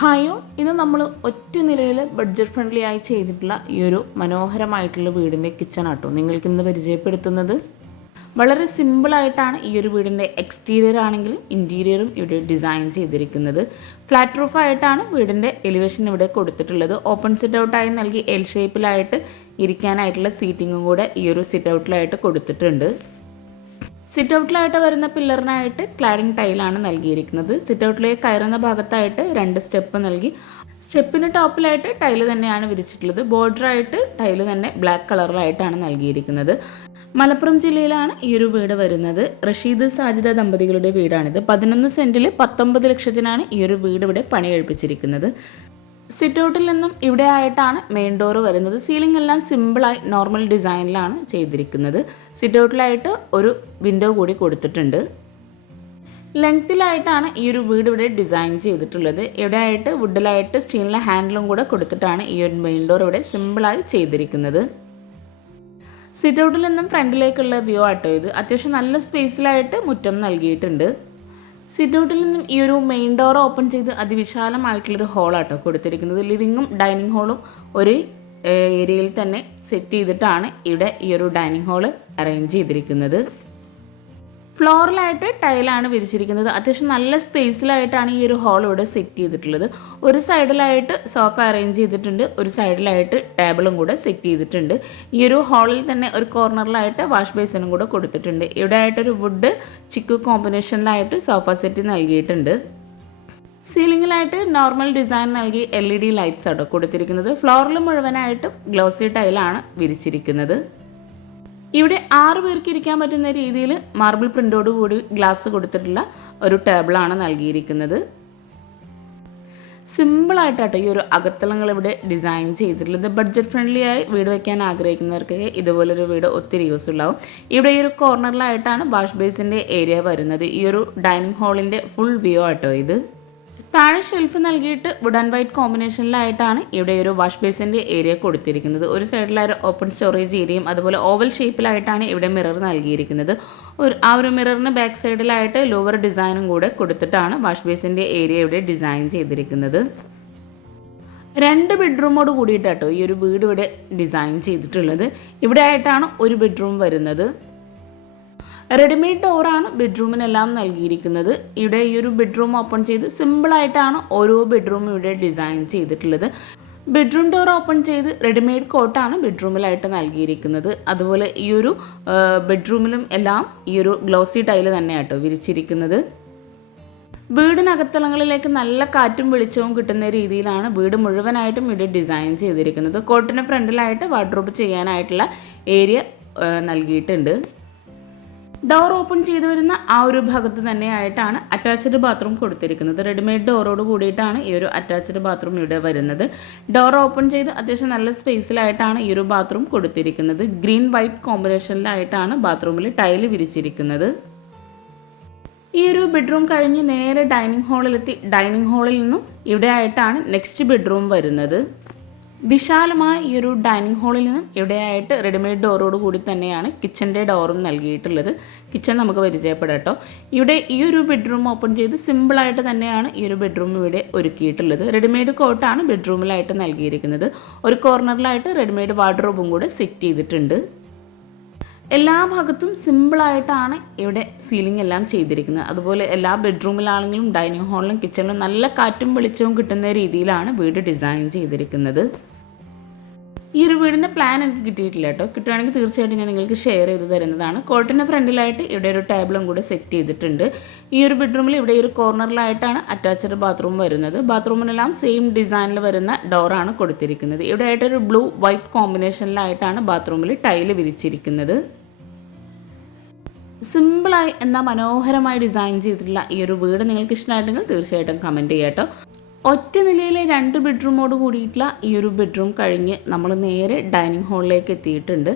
ഹായോ, ഇത് നമ്മൾ ഒറ്റ നിലയിൽ ബഡ്ജറ്റ് ഫ്രണ്ട്ലി ആയി ചെയ്തിട്ടുള്ള ഈ ഒരു മനോഹരമായിട്ടുള്ള വീടിൻ്റെ കിച്ചൺ ആട്ടോ നിങ്ങൾക്ക് ഇന്ന് പരിചയപ്പെടുത്തുന്നത്. വളരെ സിമ്പിളായിട്ടാണ് ഈ ഒരു വീടിൻ്റെ എക്സ്റ്റീരിയർ ആണെങ്കിലും ഇൻറ്റീരിയറും ഇവിടെ ഡിസൈൻ ചെയ്തിരിക്കുന്നത്. ഫ്ലാറ്റ് റൂഫായിട്ടാണ് വീടിൻ്റെ എലിവേഷൻ ഇവിടെ കൊടുത്തിട്ടുള്ളത്. ഓപ്പൺ സിറ്റ് ഔട്ടായി നൽകി എൽ ഷേപ്പിലായിട്ട് ഇരിക്കാനായിട്ടുള്ള സീറ്റിങ്ങും കൂടെ ഈ ഒരു സിറ്റ് ഔട്ടിലായിട്ട് കൊടുത്തിട്ടുണ്ട്. സിറ്റ് ഔട്ടിലായിട്ട് വരുന്ന പില്ലറിനായിട്ട് ക്ലാഡിംഗ് ടൈലാണ് നൽകിയിരിക്കുന്നത്. സിറ്റ് ഔട്ടിലേക്ക് കയറുന്ന ഭാഗത്തായിട്ട് 2 സ്റ്റെപ്പ് നൽകി സ്റ്റെപ്പിന് ടോപ്പിലായിട്ട് ടൈല് തന്നെയാണ് വിരിച്ചിട്ടുള്ളത്. ബോർഡറായിട്ട് ടൈല് തന്നെ ബ്ലാക്ക് കളറിലായിട്ടാണ് നൽകിയിരിക്കുന്നത്. മലപ്പുറം ജില്ലയിലാണ് ഈ ഒരു വീട് വരുന്നത്. റഷീദ് സാജിദ ദമ്പതികളുടെ വീടാണിത്. 11 സെൻറ്റിൽ 19 ലക്ഷത്തിനാണ് ഈ ഒരു വീട് ഇവിടെ പണി കഴിപ്പിച്ചിരിക്കുന്നത്. സിറ്റ് ഔട്ടിൽ നിന്നും ഇവിടെ ആയിട്ടാണ് മെയിൻ ഡോർ വരുന്നത്. സീലിംഗ് എല്ലാം സിമ്പിളായി നോർമൽ ഡിസൈനിലാണ് ചെയ്തിരിക്കുന്നത്. സിറ്റ് ഔട്ടിലായിട്ട് ഒരു വിൻഡോ കൂടി കൊടുത്തിട്ടുണ്ട്. ലെങ്ത്തിലായിട്ടാണ് ഈ ഒരു വീട് ഇവിടെ ഡിസൈൻ ചെയ്തിട്ടുള്ളത്. ഇവിടെ ആയിട്ട് വുഡിലായിട്ട് സ്റ്റീലിലെ ഹാൻഡിലും കൂടെ കൊടുത്തിട്ടാണ് ഈ ഒരു മെയിൻ ഡോർ ഇവിടെ സിമ്പിളായി ചെയ്തിരിക്കുന്നത്. സിറ്റ് ഔട്ടിൽ നിന്നും ഫ്രണ്ടിലേക്കുള്ള വ്യൂ ആട്ടോ ഇത്. അത്യാവശ്യം നല്ല സ്പേസിലായിട്ട് മുറ്റം നൽകിയിട്ടുണ്ട്. സിറ്റ് ഔട്ടിൽ നിന്നും ഈ ഒരു മെയിൻ ഡോർ ഓപ്പൺ ചെയ്ത് അതിവിശാലമായിട്ടുള്ളൊരു ഹോളാട്ടോ കൊടുത്തിരിക്കുന്നത്. ലിവിങ്ങും ഡൈനിങ് ഹോളും ഒരു ഏരിയയിൽ തന്നെ സെറ്റ് ചെയ്തിട്ടാണ് ഇവിടെ ഈ ഒരു ഡൈനിങ് ഹോള് അറേഞ്ച് ചെയ്തിരിക്കുന്നത്. ഫ്ലോറിലായിട്ട് ടൈലാണ് വിരിച്ചിരിക്കുന്നത്. അത്യാവശ്യം നല്ല സ്പേസിലായിട്ടാണ് ഈ ഒരു ഹോൾ ഇവിടെ സെറ്റ് ചെയ്തിട്ടുള്ളത്. ഒരു സൈഡിലായിട്ട് സോഫ അറേഞ്ച് ചെയ്തിട്ടുണ്ട്, ഒരു സൈഡിലായിട്ട് ടേബിളും കൂടെ സെറ്റ് ചെയ്തിട്ടുണ്ട്. ഈ ഒരു ഹാളിൽ തന്നെ ഒരു കോർണറിലായിട്ട് വാഷ് ബേസിനും കൂടെ കൊടുത്തിട്ടുണ്ട്. ഇവിടെ ആയിട്ടൊരു വുഡ് ചിക്കു കോമ്പിനേഷനിലായിട്ട് സോഫ സെറ്റ് നൽകിയിട്ടുണ്ട്. സീലിംഗിലായിട്ട് നോർമൽ ഡിസൈൻ നൽകി LED ലൈറ്റ്സ് ആട്ടോ കൊടുത്തിരിക്കുന്നത്. ഫ്ലോറിൽ മുഴുവനായിട്ടും ഗ്ലോസി ടൈലാണ് വിരിച്ചിരിക്കുന്നത്. ഇവിടെ 6 പേർക്ക് ഇരിക്കാൻ പറ്റുന്ന രീതിയിൽ മാർബിൾ പ്രിൻ്റോട് കൂടി ഗ്ലാസ് കൊടുത്തിട്ടുള്ള ഒരു ടേബിളാണ് നൽകിയിരിക്കുന്നത്. സിമ്പിളായിട്ടാട്ടോ ഈ ഒരു അകത്തളങ്ങൾ ഇവിടെ ഡിസൈൻ ചെയ്തിട്ടുള്ളത്. ബഡ്ജറ്റ് ഫ്രണ്ട്ലി ആയി വീട് വയ്ക്കാൻ ആഗ്രഹിക്കുന്നവർക്കൊക്കെ ഇതുപോലൊരു വീട് ഒത്തിരി യൂസ്ഫുൾ ആവും. ഇവിടെ ഈ ഒരു കോർണറിലായിട്ടാണ് വാഷ് ബേസിൻ്റെ ഏരിയ വരുന്നത്. ഈ ഒരു ഡൈനിങ് ഹാളിൻ്റെ ഫുൾ വ്യൂ ആട്ടോ ഇത്. താഴെ ഷെൽഫ് നൽകിയിട്ട് വുഡ് ആൻഡ് വൈറ്റ് കോമ്പിനേഷനിലായിട്ടാണ് ഇവിടെ ഒരു വാഷ് ബേസിൻ്റെ ഏരിയ കൊടുത്തിരിക്കുന്നത്. ഒരു സൈഡിലായ ഓപ്പൺ സ്റ്റോറേജ് ഏരിയയും അതുപോലെ ഓവൽ ഷേപ്പിലായിട്ടാണ് ഇവിടെ മിറർ നൽകിയിരിക്കുന്നത്. ആ ഒരു മിററിന് ബാക്ക് സൈഡിലായിട്ട് ലോവർ ഡിസൈനും കൂടെ കൊടുത്തിട്ടാണ് വാഷ് ബേസിൻ്റെ ഏരിയ ഇവിടെ ഡിസൈൻ ചെയ്തിരിക്കുന്നത്. 2 ബെഡ്റൂമോട് കൂടിയിട്ടാട്ടോ ഈ ഒരു വീട് ഇവിടെ ഡിസൈൻ ചെയ്തിട്ടുള്ളത്. ഇവിടെ ആയിട്ടാണ് ഒരു ബെഡ്റൂം വരുന്നത്. റെഡിമെയ്ഡ് ഡോറാണ് ബെഡ്റൂമിനെല്ലാം നൽകിയിരിക്കുന്നത്. ഇവിടെ ഈ ഒരു ബെഡ്റൂം ഓപ്പൺ ചെയ്ത് സിമ്പിളായിട്ടാണ് ഓരോ ബെഡ്റൂമും ഇവിടെ ഡിസൈൻ ചെയ്തിട്ടുള്ളത്. ബെഡ്റൂം ഡോർ ഓപ്പൺ ചെയ്ത് റെഡിമെയ്ഡ് കോട്ടാണ് ബെഡ്റൂമിലായിട്ട് നൽകിയിരിക്കുന്നത്. അതുപോലെ ഈ ഒരു ബെഡ്റൂമിലും എല്ലാം ഈ ഒരു ഗ്ലോസി ടൈല് തന്നെയാട്ടോ വിരിച്ചിരിക്കുന്നത്. വീടിനകത്തളങ്ങളിലേക്ക് നല്ല കാറ്റും വെളിച്ചവും കിട്ടുന്ന രീതിയിലാണ് വീട് മുഴുവനായിട്ടും ഇവിടെ ഡിസൈൻ ചെയ്തിരിക്കുന്നത്. കോട്ടിന് ഫ്രണ്ടിലായിട്ട് വാർഡ്രോബ് ചെയ്യാനായിട്ടുള്ള ഏരിയ നൽകിയിട്ടുണ്ട്. ഡോർ ഓപ്പൺ ചെയ്തു വരുന്ന ആ ഒരു ഭാഗത്ത് തന്നെയായിട്ടാണ് അറ്റാച്ച്ഡ് ബാത്റൂം കൊടുത്തിരിക്കുന്നത്. റെഡിമെയ്ഡ് ഡോറോട് കൂടിയിട്ടാണ് ഈ ഒരു അറ്റാച്ച്ഡ് ബാത്റൂം ഇവിടെ വരുന്നത്. ഡോർ ഓപ്പൺ ചെയ്ത് അത്യാവശ്യം നല്ല സ്പേസിലായിട്ടാണ് ഈ ഒരു ബാത്റൂം കൊടുത്തിരിക്കുന്നത്. ഗ്രീൻ വൈറ്റ് കോമ്പിനേഷനിലായിട്ടാണ് ബാത്റൂമിൽ ടൈല് വിരിച്ചിരിക്കുന്നത്. ഈ ഒരു ബെഡ്റൂം കഴിഞ്ഞ് നേരെ ഡൈനിങ് ഹാളിലെത്തി ഡൈനിങ് ഹാളിൽ നിന്നും ഇവിടെ ആയിട്ടാണ് നെക്സ്റ്റ് ബെഡ്റൂം വരുന്നത്. വിശാലമായ ഈ ഒരു ഡൈനിങ് ഹാളിൽ നിന്നും ഇവിടെയായിട്ട് റെഡിമെയ്ഡ് ഡോറോട് കൂടി തന്നെയാണ് കിച്ചൻ്റെ ഡോറും നൽകിയിട്ടുള്ളത്. കിച്ചൺ നമുക്ക് പരിചയപ്പെടാട്ടോ. ഇവിടെ ഈ ഒരു ബെഡ്റൂം ഓപ്പൺ ചെയ്ത് സിമ്പിളായിട്ട് തന്നെയാണ് ഈ ഒരു ബെഡ്റൂം ഇവിടെ ഒരുക്കിയിട്ടുള്ളത്. റെഡിമെയ്ഡ് കോട്ടാണ് ബെഡ്റൂമിലായിട്ട് നൽകിയിരിക്കുന്നത്. ഒരു കോർണറിലായിട്ട് റെഡിമെയ്ഡ് വാർഡ്രോബും കൂടെ സെറ്റ് ചെയ്തിട്ടുണ്ട്. എല്ലാ ഭാഗത്തും സിമ്പിളായിട്ടാണ് ഇവിടെ സീലിംഗ് എല്ലാം ചെയ്തിരിക്കുന്നത്. അതുപോലെ എല്ലാ ബെഡ്റൂമിലാണെങ്കിലും ഡൈനിങ് ഹാളിലും കിച്ചണിലും നല്ല കാറ്റും വെളിച്ചവും കിട്ടുന്ന രീതിയിലാണ് വീട് ഡിസൈൻ ചെയ്തിരിക്കുന്നത്. ഈ ഒരു വീടിൻ്റെ പ്ലാൻ എനിക്ക് കിട്ടിയിട്ടില്ല കേട്ടോ. കിട്ടുകയാണെങ്കിൽ തീർച്ചയായിട്ടും ഞാൻ നിങ്ങൾക്ക് ഷെയർ ചെയ്ത് തരുന്നതാണ്. കോട്ടിന് ഫ്രണ്ടിലായിട്ട് ഇവിടെ ഒരു ടേബിളും കൂടെ സെറ്റ് ചെയ്തിട്ടുണ്ട്. ഈ ഒരു ബെഡ്റൂമിൽ ഇവിടെ ഒരു കോർണറിലായിട്ടാണ് അറ്റാച്ച്ഡ് ബാത്റൂം വരുന്നത്. ബാത്റൂമിനെല്ലാം സെയിം ഡിസൈനിൽ വരുന്ന ഡോറാണ് കൊടുത്തിരിക്കുന്നത്. ഇവിടെ ആയിട്ടൊരു ബ്ലൂ വൈറ്റ് കോമ്പിനേഷനിലായിട്ടാണ് ബാത്റൂമിൽ ടൈല് വിരിച്ചിരിക്കുന്നത്. സിമ്പിളായി എന്നാൽ മനോഹരമായി ഡിസൈൻ ചെയ്തിട്ടുള്ള ഈ ഒരു വീട് നിങ്ങൾക്ക് ഇഷ്ടമായിട്ടുണ്ടെങ്കിൽ തീർച്ചയായിട്ടും കമൻറ്റ് ചെയ്യാം കേട്ടോ. ഒറ്റ നിലയിലെ 2 ബെഡ്റൂമോട് കൂടിയിട്ടുള്ള ഈ ഒരു ബെഡ്റൂം കഴിഞ്ഞ് നമ്മൾ നേരെ ഡൈനിങ് ഹാളിലേക്ക് എത്തിയിട്ടുണ്ട്.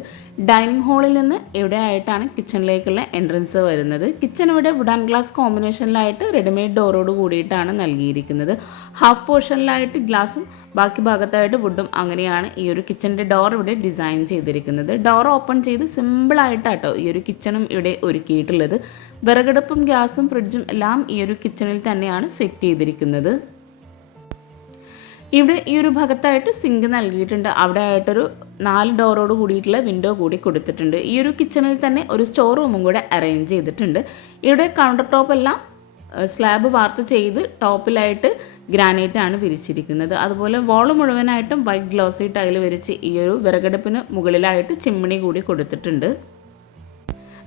ഡൈനിങ് ഹാളിൽ നിന്ന് ഇവിടെ ആയിട്ടാണ് കിച്ചണിലേക്കുള്ള എൻട്രൻസ് വരുന്നത്. കിച്ചൺ ഇവിടെ വുഡ് ആൻഡ് ഗ്ലാസ് കോമ്പിനേഷനിലായിട്ട് റെഡിമെയ്ഡ് ഡോറോട് കൂടിയിട്ടാണ് നൽകിയിരിക്കുന്നത്. ഹാഫ് പോർഷനിലായിട്ട് ഗ്ലാസും ബാക്കി ഭാഗത്തായിട്ട് വുഡും അങ്ങനെയാണ് ഈ ഒരു കിച്ചണിൻ്റെ ഡോർ ഇവിടെ ഡിസൈൻ ചെയ്തിരിക്കുന്നത്. ഡോർ ഓപ്പൺ ചെയ്ത് സിമ്പിളായിട്ടാട്ടോ ഈ ഒരു കിച്ചണും ഇവിടെ ഒരുക്കിയിട്ടുള്ളത്. വിറകടുപ്പും ഗ്യാസും ഫ്രിഡ്ജും എല്ലാം ഈ ഒരു കിച്ചണിൽ തന്നെയാണ് സെറ്റ് ചെയ്തിരിക്കുന്നത്. ഇവിടെ ഈ ഒരു ഭാഗത്തായിട്ട് സിങ്ക് നൽകിയിട്ടുണ്ട്. അവിടെ ആയിട്ടൊരു 4 ഡോറോട് കൂടിയിട്ടുള്ള വിൻഡോ കൂടി കൊടുത്തിട്ടുണ്ട്. ഈ ഒരു കിച്ചണിൽ തന്നെ ഒരു സ്റ്റോർ റൂമും കൂടെ അറേഞ്ച് ചെയ്തിട്ടുണ്ട്. ഇവിടെ കൗണ്ടർ ടോപ്പ് എല്ലാം സ്ലാബ് വാർത്ത് ചെയ്ത് ടോപ്പിലായിട്ട് ഗ്രാനൈറ്റ് ആണ് വിരിച്ചിരിക്കുന്നത്. അതുപോലെ വോള് മുഴുവനായിട്ടും വൈറ്റ് ഗ്ലോസി ടൈൽ വിരിച്ച് ഈ ഒരു വിറകടുപ്പിന് മുകളിലായിട്ട് ചിമ്മിണി കൂടി കൊടുത്തിട്ടുണ്ട്.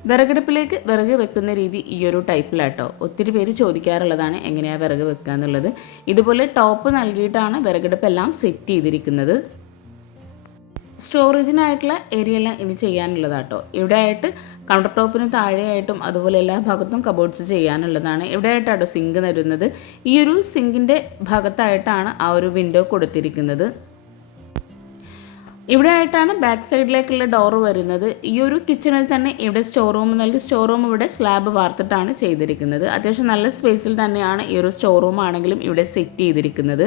വിറകടുപ്പിലേക്ക് വിറക് വെക്കുന്ന രീതി ഈ ഒരു ടൈപ്പിലാട്ടോ. ഒത്തിരി പേര് ചോദിക്കാറുള്ളതാണ് എങ്ങനെയാണ് വിറക് വെക്കുക എന്നുള്ളത്. ഇതുപോലെ ടോപ്പ് നൽകിയിട്ടാണ് വിറകടുപ്പ് എല്ലാം സെറ്റ് ചെയ്തിരിക്കുന്നത്. സ്റ്റോറേജിനായിട്ടുള്ള ഏരിയ എല്ലാം ഇനി ചെയ്യാനുള്ളതാട്ടോ. ഇവിടെ ആയിട്ട് കൗണ്ടർ ടോപ്പിന് താഴെയായിട്ടും അതുപോലെ എല്ലാ ഭാഗത്തും കബോർഡ്സ് ചെയ്യാനുള്ളതാണ്. ഇവിടെ ആയിട്ടാട്ടോ സിങ്ക് വരുന്നത്. ഈ ഒരു സിങ്കിൻ്റെ ഭാഗത്തായിട്ടാണ് ആ ഒരു വിൻഡോ കൊടുത്തിരിക്കുന്നത്. ഇവിടെ ആയിട്ടാണ് ബാക്ക് സൈഡിലേക്കുള്ള ഡോറ് വരുന്നത്. ഈ ഒരു കിച്ചണിൽ തന്നെ ഇവിടെ സ്റ്റോർ റൂം നൽകി സ്റ്റോർ റൂം ഇവിടെ സ്ലാബ് വാർത്തിട്ടാണ് ചെയ്തിരിക്കുന്നത്. അത്യാവശ്യം നല്ല സ്പേസിൽ തന്നെയാണ് ഈ ഒരു സ്റ്റോർ റൂം ആണെങ്കിലും ഇവിടെ സെറ്റ് ചെയ്തിരിക്കുന്നത്.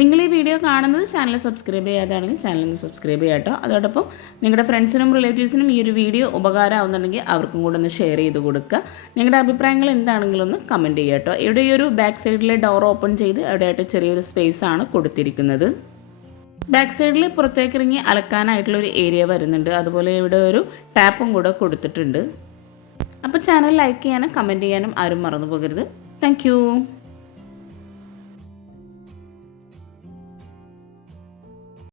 നിങ്ങൾ ഈ വീഡിയോ കാണുന്നത് ചാനൽ സബ്സ്ക്രൈബ് ചെയ്യാതാണെങ്കിൽ ചാനലൊന്ന് സബ്സ്ക്രൈബ് ചെയ്യാം കേട്ടോ. അതോടൊപ്പം നിങ്ങളുടെ ഫ്രണ്ട്സിനും റിലേറ്റീവ്സിനും ഈ ഒരു വീഡിയോ ഉപകാരമാവുന്നുണ്ടെങ്കിൽ അവർക്കും കൂടെ ഒന്ന് ഷെയർ ചെയ്ത് കൊടുക്കുക. നിങ്ങളുടെ അഭിപ്രായങ്ങൾ എന്താണെങ്കിലും ഒന്ന് കമൻറ്റ് ചെയ്യുക കേട്ടോ. ഇവിടെ ഈ ഒരു ബാക്ക് സൈഡിലെ ഡോർ ഓപ്പൺ ചെയ്ത് അവിടെയായിട്ട് ചെറിയൊരു സ്പേസ് ആണ് കൊടുത്തിരിക്കുന്നത്. ബാക്ക് സൈഡിൽ പുറത്തേക്ക് ഇറങ്ങി അലക്കാനായിട്ടുള്ളൊരു ഏരിയ വരുന്നുണ്ട്. അതുപോലെ ഇവിടെ ഒരു ടാപ്പും കൂടെ കൊടുത്തിട്ടുണ്ട്. അപ്പോൾ ചാനൽ ലൈക്ക് ചെയ്യാനും കമൻറ്റ് ചെയ്യാനും ആരും മറന്നു പോകരുത്. താങ്ക്